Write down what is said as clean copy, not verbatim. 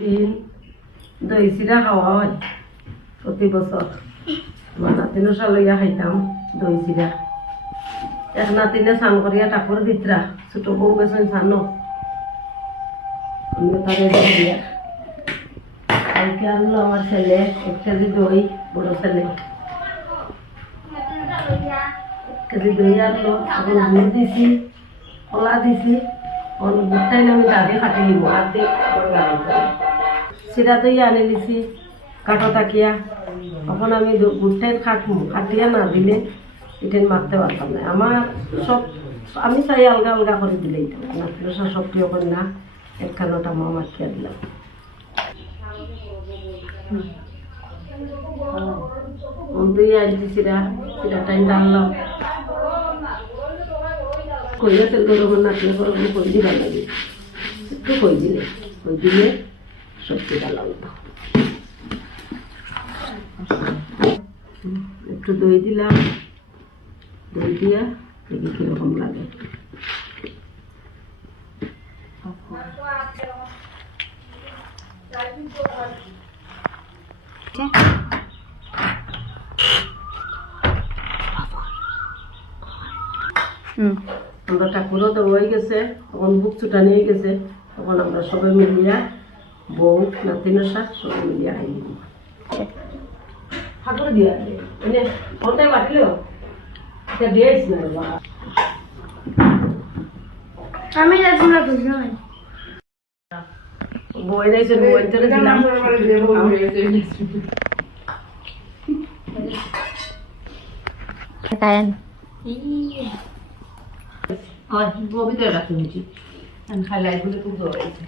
প্রতিদিন দই চিরা খাওয়া হয় প্রতি বছর। আমার নাতিনো লইয়া খাইতাম দই চিরা। এক নাতিনে স্নান করিয়া ঠাকুর দিতরা, ছোট বউ গেছেন স্নানো, আমি তাদের দিয়া কালকে আনলো আমার ছেলে 1 কেজি দই, বড় ছেলে 1 কেজি দই আনলো। এখন গুড় দিছি, কলা দিছি, গুড়টাই আমি দাঁড়িয়ে কাটি নিব আর দিয়ে চিরা দই আনি দিছি কাটো তাকিয়া। এখন আমি গুড়টাই খাটবো, খাটিয়া না দিলে ইটেন মারতে পারতাম না। আমার সব আমি চাই আলগা আলগা করে দিলেই তো নাতির সব প্রিয় করি না, একখানোটা মা মাখিয়া দিলাম। দুই আনছি চিরা, চিরাটাই ডাললাম কইয়া তেল গরম নাচলে গরম কই দিবা লাগে, একটু কই দিলে সবজি ডালাম। একটু দই দিলাম, দই দিয়া দেখি কিরকম লাগে। আমরা ঠাকুরও তো হয়ে গেছে, তখন বুক ছুটা নিয়ে গেছে, তখন আমরা সবাই মিলিয়া বউ নাতিনের সাথে সবাই মিলিয়া খাই দিব ঠাকুর দিয়া এনে ওটাই বাটলেও এটা দিয়েছি না আমি তোমরা বুঝলো না বই রয়েছে, বই ধরে দিলাম। কায়ন ববিতে রাখি নিচ্ছি খাই লাইগুলো খুব ধরেছে।